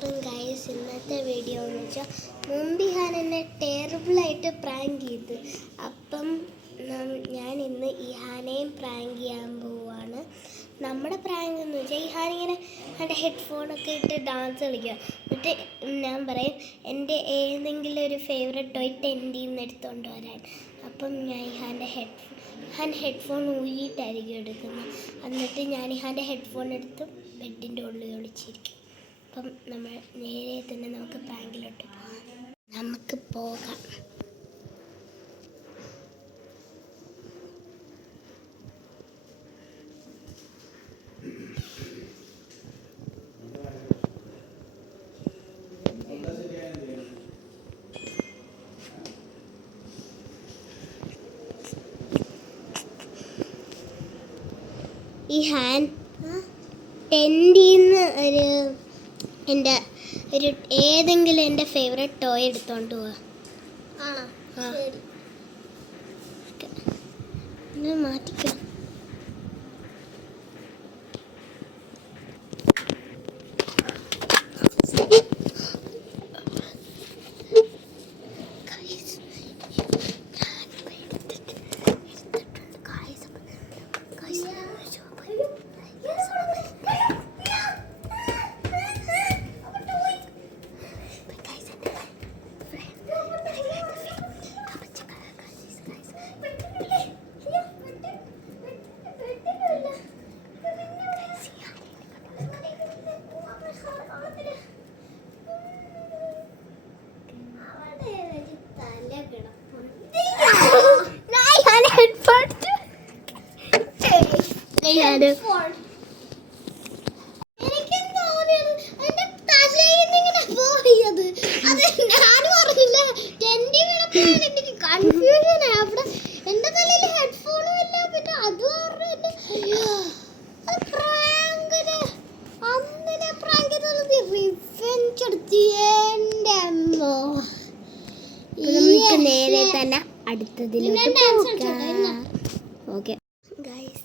അപ്പം ഗൈസ് ഇന്നത്തെ വീഡിയോ എന്ന് വെച്ചാൽ മുമ്പിഹാൻ എന്നെ ടെറിബിളായിട്ട് പ്രാങ്ക് ചെയ്ത്. അപ്പം ഞാൻ ഇന്ന് ഇഹാനെയും പ്രാങ്ക് ചെയ്യാൻ പോവുകയാണ്. നമ്മുടെ പ്രാങ്ക് എന്ന് വെച്ചാൽ ഇഹാനിങ്ങനെ എൻ്റെ ഹെഡ്ഫോണൊക്കെ ഇട്ട് ഡാൻസ് കളിക്കുക. എന്നിട്ട് ഞാൻ പറയും എൻ്റെ ഏതെങ്കിലും ഒരു ഫേവറേറ്റ് ടോയ് ടെൻറ്റിൽ നിന്ന് എടുത്തുകൊണ്ട് വരാൻ. അപ്പം ഞാൻ ഇഹാൻ ഹെഡ്ഫോൺ ഊരിയിട്ടായിരിക്കും എടുക്കുന്നത്. എന്നിട്ട് ഞാൻ ഇഹാൻ്റെ ഹെഡ്ഫോൺ എടുത്ത് ബെഡിൻ്റെ ഉള്ളിൽ ഒളിച്ചിരിക്കും. അപ്പം നമ്മൾ നേരെ തന്നെ നമുക്ക് പ്രാങ്കിലോട്ട് പോകാം. നമുക്ക് പോകാം. ഇഹാൻ ടെൻറ്റിന്ന് എൻ്റെ ഏതെങ്കിലും എൻ്റെ ഫേവറേറ്റ് ടോയ് എടുത്തോണ്ട് പോവാ. മാറ്റിക്കാം. എന്റെ തലയിൽ ഹെഡ്ഫോണും ഇല്ല. പിന്നെ അത് നേരെ തന്നെ അടുത്തതിലോട്ട് ഓക്കെ ഗൈസ്.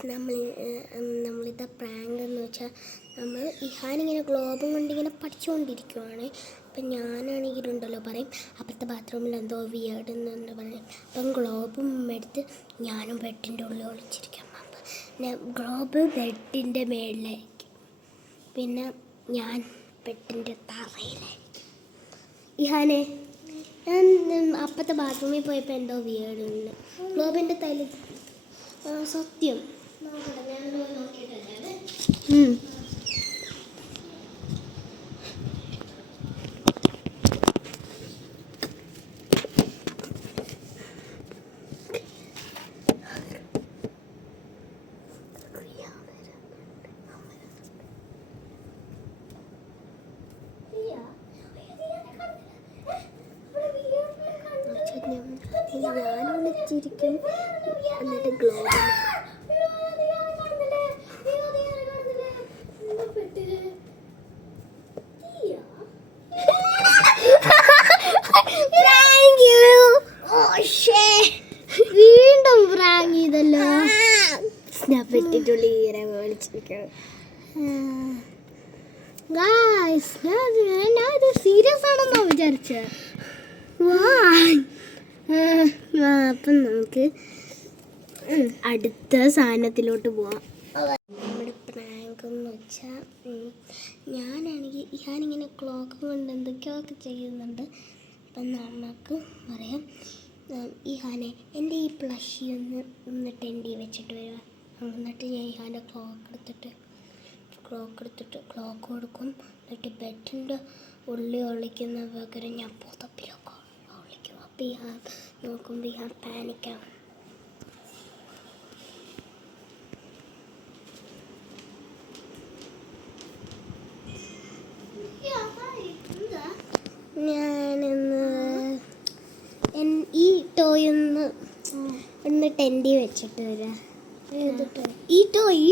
നമ്മളിത്തെ പ്രാങ്ക് എന്ന് വെച്ചാൽ നമ്മൾ ഇഹാനിങ്ങനെ ഗ്ലോബും കൊണ്ടിങ്ങനെ പഠിച്ചുകൊണ്ടിരിക്കുവാണ്. അപ്പം ഞാനാണെങ്കിലുണ്ടല്ലോ പറയും അപ്പുറത്തെ ബാത്റൂമിൽ എന്തോ വിയേർഡ് എന്നു പറയും. അപ്പം ഗ്ലോബും എടുത്ത് ഞാനും ബെഡിൻ്റെ ഉള്ളിൽ ഒളിച്ചിരിക്കാം. പിന്നെ ഗ്ലോബ് ബെഡിൻ്റെ മേളിലായിരിക്കും, പിന്നെ ഞാൻ ബെഡിൻ്റെ തറയിലായിരിക്കും. ഇഹാനെ ഞാൻ അപ്പുറത്തെ ബാത്റൂമിൽ പോയപ്പോൾ എന്തോ വിയേർഡ് ഉണ്ട് ഗ്ലോബിൻ്റെ തലയിൽ. സത്യം ഞാൻ വിളിച്ചിരിക്കും. എന്നിട്ട് ഗ്ലോബ് വീണ്ടും പ്രാങ്ക് ചെയ്തല്ലോ. പെട്ടിട്ടുള്ളിൽ വിളിച്ചിരിക്കണം. ഞാനിത് സീരിയസ് ആണെന്നോ വിചാരിച്ചത്. അപ്പം നമുക്ക് അടുത്ത സാധനത്തിലോട്ട് പോവാം. നമ്മുടെ പ്രാങ്ക് എന്ന് വെച്ചാൽ ഞാനിങ്ങനെ ക്ലോക്ക് കൊണ്ട് എന്തൊക്കെയൊക്കെ ചെയ്യുന്നുണ്ട്. അപ്പം നമുക്ക് പറയാം ഇഹാനെ എൻ്റെ ഈ പ്ലഷി ഒന്ന് ടെൻഡി വെച്ചിട്ട് വരിക. എന്നിട്ട് ഞാൻ ഇഹാൻ്റെ ക്ലോക്ക് എടുത്തിട്ട് ക്ലോക്ക് കൊടുക്കും. എന്നിട്ട് ബെഡിൻ്റെ ഉള്ളി ഒളിക്കുന്ന പകരം ഞാൻ പുതപ്പിലൊക്കെ ഒളിക്കും. അപ്പം ഇഹാൻ നോക്കുമ്പോൾ ഇഹാൻ പാനിക്കാവും. ഞാനിന്ന് ഈ ടോയ് ഒന്ന് ടെൻഡി വെച്ചിട്ട് വരാം. ഈ ടോയ്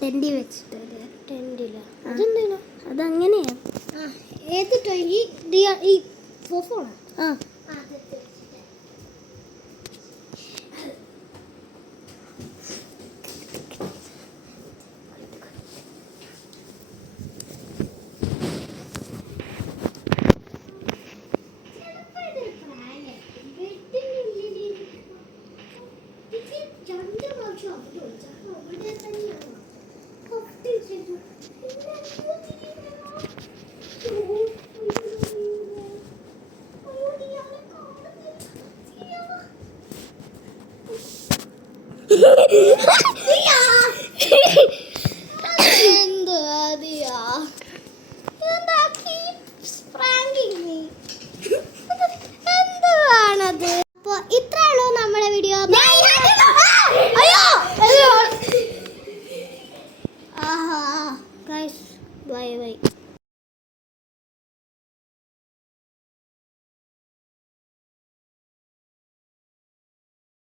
ടെൻഡി വെച്ചിട്ട് വരാം. ടെൻഡിലോ അതെന്താണോ അതങ്ങനെയാ. ഏത് ടോയ്? ഈ ഫോണോ?